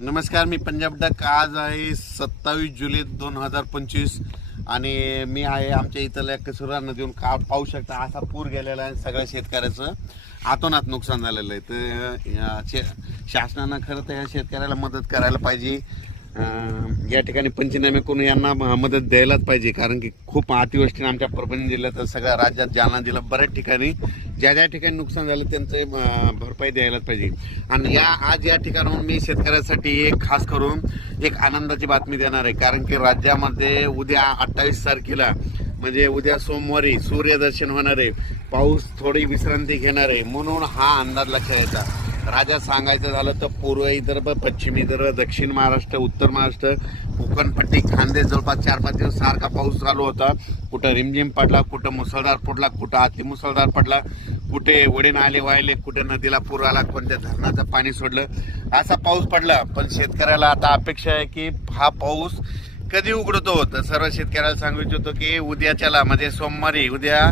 नमस्कार, मी पंजाब डक. आज आहे 27 जुलै 2025 आणि मी आहे आमच्या इथल्या कसुरा नदीवरून पाहू शकता असा पूर गेलेला आहे. सगळ्या शेतकऱ्याचं आतोनात नुकसान झालेलं आहे. तर शासनानं खरं तर या शेतकऱ्याला मदत करायला पाहिजे. या ठिकाणी पंचनामे करून यांना मदत द्यायलाच पाहिजे, कारण की खूप अतिवृष्टीने आमच्या परभणी जिल्ह्यात सगळ्या राज्यात, जालना जिल्हा बऱ्याच ठिकाणी ज्या ठिकाणी नुकसान झालं त्यांचं भरपाई द्यायलाच पाहिजे. आणि आज या ठिकाणाहून मी शेतकऱ्यासाठी एक खास करून एक आनंदाची बातमी देणार आहे, कारण की राज्यामध्ये उद्या 28 तारखेला म्हणजे उद्या सोमवारी सूर्यदर्शन होणार आहे. पाऊस थोडी विश्रांती घेणार आहे, म्हणून हा अंदाज लक्षात येता. राज्यात सांगायचं झालं तर पूर्व विदर्भ, पश्चिम विदर्भ, दक्षिण महाराष्ट्र, उत्तर महाराष्ट्र, कोकणपट्टी, खानदेश जवळपास 4-5 दिवस सारखा पाऊस चालू होता. कुठं रिमझिम पडला, कुठं मुसळधार पडला, कुठं अतिमुसळधार पडला, कुठे वडे नाले वाहिले, कुठे नदीला पूर आला, कोणत्या धरणाचं पाणी सोडलं, असा पाऊस पडला. पण शेतकऱ्याला आता अपेक्षा आहे की हा पाऊस कधी उघडतो. तर सर्व शेतकऱ्याला सांगू इच्छितो की उद्याच्याला म्हणजे सोमवारी उद्या